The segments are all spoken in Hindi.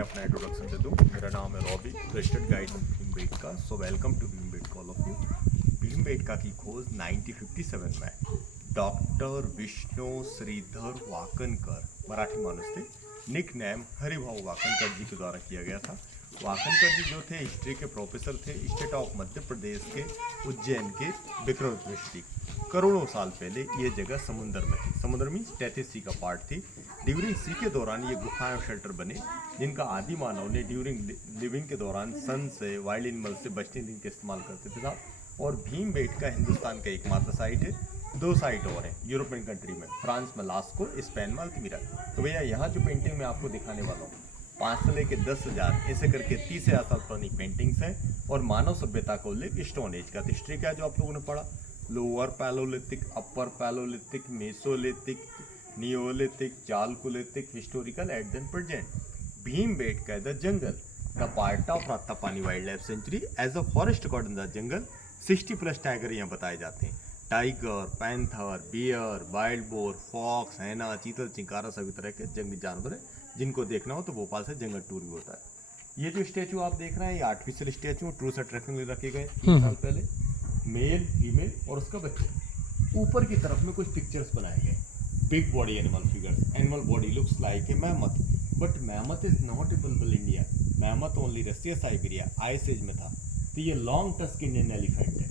अपना इंट्रोडक्शन दे दूं। मेरा नाम है Robbie, registered guide Bhimbetka. So welcome to Bhimbetka all of you. Bhimbetka की खोज 1957 में डॉक्टर विष्णु श्रीधर वाकनकर, मराठी मानुस थे, निक नेम हरिभाऊ वाकनकर जी के द्वारा किया गया था। वाकनकर जी जो थे हिस्ट्री के प्रोफेसर थे, स्टेट ऑफ मध्य प्रदेश के उज्जैन के विक्रम डिस्ट्रिक्ट। करोड़ों साल पहले ये जगह समुद्र में थी। समुद्र मीन्स टेथिस सी का पार्ट थी। ड्यूरिंग सी के दौरान ये गुफाएं और शेल्टर बने, जिनका आदि मानव ने ड्यूरिंग लिविंग के दौरान सन से, वाइल्ड एनिमल से बचने के इस्तेमाल करते थे साहब। और भीमबेटका हिंदुस्तान का एकमात्र साइट है। 2 साइट और हैं यूरोपियन कंट्री में, फ्रांस में लास्को, स्पेन में अल्तमीरा। तो भैया यहाँ जो पेंटिंग मैं आपको दिखाने वाला हूँ 5 से लेकर 10,000 ऐसे करके 30,000 साल पुरानी पेंटिंग्स हैं। और मानव सभ्यता को उल्लेख स्टोन एज का। हिस्ट्री क्या जो आप लोगों ने पढ़ा, lower palaeolithic, upper palaeolithic, mesolithic, neolithic, chalcolithic, historical at then present. Bhimbetka the jungle, the part of Ratapani wild life sanctuary as a forest garden the jungle. 60+ tiger यहाँ बताए जाते हैं। Tiger, panther, bear, wild boar, fox, hyena, chital, chinkara सभी तरह के जंगली जानवर हैं। जिनको देखना हो तो भोपाल से जंगल टूर भी होता है। ये जो स्टैचू आप देख रहे हैं ये आर्टिफिशियल स्टैचू ट्रूथ अट्रैक्शन में रखे गए 3 साल पहले। मेल, फीमेल और उसका बच्चा। ऊपर की तरफ में कुछ पिक्चर्स बनाए गए, big body animal figures. Animal body looks like a mammoth, but mammoth is not available India. Mammoth only Russia, Siberia, ice age में था। तो ये लॉन्ग टस्क इंडियन एलिफेंट है।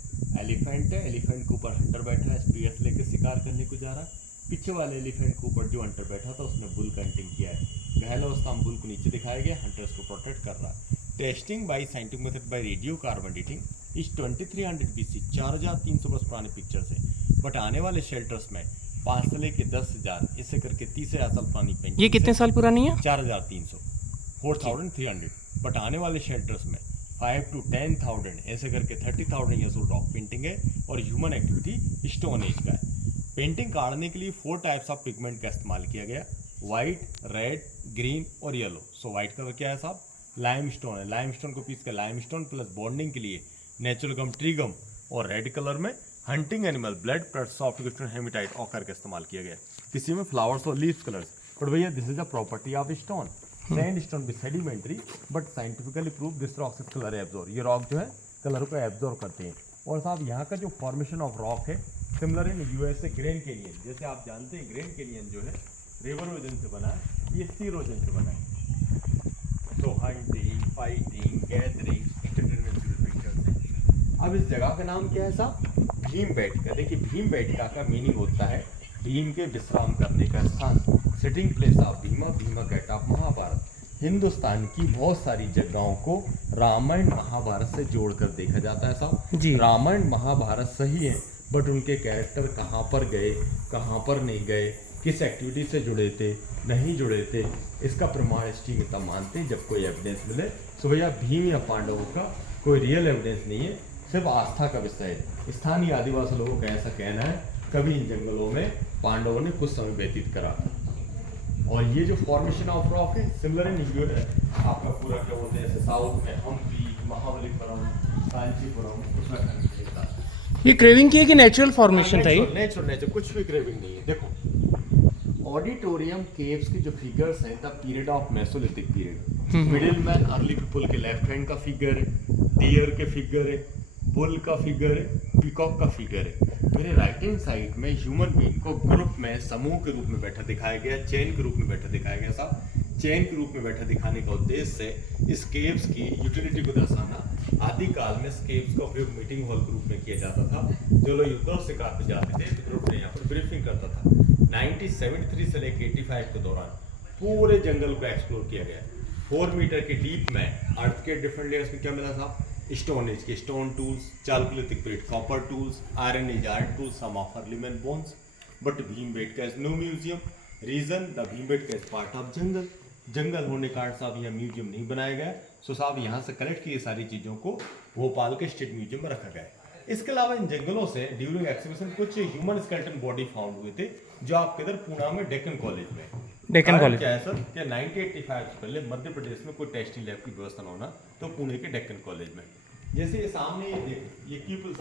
एलिफेंट के ऊपर हंटर बैठा है, स्पीयर्स लेके शिकार करने को जा रहा है। पीछे वाले एलिफेंट के ऊपर जो हंटर बैठा था उसने बुल का हंटिंग किया है। घायल अवस्था में बुल को नीचे दिखाया गया, हंटर्स को प्रोटेक्ट कर रहा है। Testing by scientific method by radio carbon dating इस 2300 BC, 4300 वर्ष पुराने पिक्चर्स हैं। बट आने वाले शेल्टर्स में 5 से लेकर 10,000 ऐसे करके 30,000 साल पुरानी पेंटिंग। ये कितने साल पुरानी है? 4,300, 4,300। बट आने वाले शेल्टर्स में 5 to 10,000 ऐसे करके 30,000 ईयर्स ओल्ड रॉक पेंटिंग है। और ह्यूमन एक्टिविटी स्टोन एज का है। पेंटिंग काटने के लिए 4 टाइप्स ऑफ पिगमेंट का इस्तेमाल किया गया, व्हाइट, रेड, ग्रीन और येलो। सो व्हाइट कलर क्या है साहब? लाइमस्टोन है। लाइमस्टोन को पीस कर लाइमस्टोन प्लस बॉन्डिंग के लिए नेचुरल गम, ट्री गम। और रेड कलर में hunting animal blood plus soft crystal haematite ochre का इस्तेमाल किया गया। किसी में फ्लावर्स और लीव्स कलर्स। बट भैया this is a property of stone. Sandstone भी sedimentary, but scientifically prove this rock is colour absorb. ये रॉक जो है कलर को एब्जॉर्ब करते हैं। और साहब यहाँ का जो फॉर्मेशन ऑफ रॉक है similar in USA grand canyon. जैसे आप जानते हैं ग्रैंड कैनियन जो है रिवर ओजन से बना है, ये सी ओजन से बना है। तो hunting, fighting, gathering, entertainment pictures हैं। अब इस जगह का नाम क्या है साहब? भीमबेटका। देखिए भीमबेटका का मीनिंग होता है भीम के विश्राम करने का स्थान, sitting place of Bhima, Bhima gate of Mahabharata. Hindustan की बहुत सारी जगहों को रामायण महाभारत से जोड़कर देखा जाता है साहब जी। रामायण महाभारत सही है, बट उनके कैरेक्टर कहाँ पर गए, कहाँ पर नहीं गए, किस एक्टिविटी से जुड़े थे, नहीं जुड़े थे, इसका प्रमाण हिस्ट्री में तब मानते हैं जब कोई एविडेंस मिले। सो भैया भीम या पांडवों का कोई रियल एविडेंस नहीं है, सिर्फ आस्था का विषय है। स्थानीय आदिवासी लोगों का ऐसा कहना है कभी इन जंगलों में पांडवों ने कुछ समय व्यतीत करा था। और ये जो फॉर्मेशन ऑफ रॉक है सिमिलर इन आपका पूरा क्या बोलते हैं, जैसे साउथ में हम्पी, महाबलीपुरम, कांचीपुरम, उत्तराखंड के साथ। ये क्रेविंग की है कि नेचुरल फॉर्मेशन था? ये नेचुरल कुछ भी क्रेविंग नहीं है। देखो ऑडिटोरियम केव्स की जो फिगर्स हैं the period of Mesolithic period. Middle man, early people के लेफ्ट हैंड का फिगर है, डियर के फिगर है, बुल का फिगर है, पीकॉक का फिगर है। मेरे राइट हैंड साइड में ह्यूमन बीइंग को ग्रुप में, समूह के रूप में बैठा दिखाया गया, चेन के रूप में बैठा दिखाया गया साहब। चेन के रूप में बैठा दिखाने का उद्देश्य से इस केव्स की यूटिलिटी को दर्शाना। आदिकाल में इस केव्स का उपयोग मीटिंग हॉल के रूप में किया जाता था। जो लोग युद्ध और शिकार पे जाते थे तो ग्रुप ने यहाँ पर ब्रीफिंग करता था। 1973 से लेकर 85 के दौरान पूरे जंगल को एक्सप्लोर किया गया। 4 मीटर के डीप में अर्थ के डिफरेंट लेयर्स में क्या मिला साहब? स्टोन एज के stone tools, chalcolithic period copper tools, iron age iron tools, some of early man bones. But Bhimbetka is no museum. Reason the Bhimbetka is part of jungle. जंगल होने के कारण साहब यहाँ म्यूजियम नहीं बनाया गया। सो साहब यहाँ से कलेक्ट की सारी चीज़ों को भोपाल के स्टेट म्यूजियम में रखा गया है। इसके अलावा इन जंगलों से ड्यूरिंग एक्सिबिशन कुछ ह्यूमन स्केलेटन बॉडी फाउंड हुए थे, जो आपके इधर पूना में डेक्कन कॉलेज में। डेक्कन कॉलेज क्या है सर कि 1985 से पहले मध्य प्रदेश में कोई टेस्टिंग लैब की व्यवस्था न होना, तो पुणे के डेक्कन कॉलेज में। जैसे ये सामने ये देखो, ये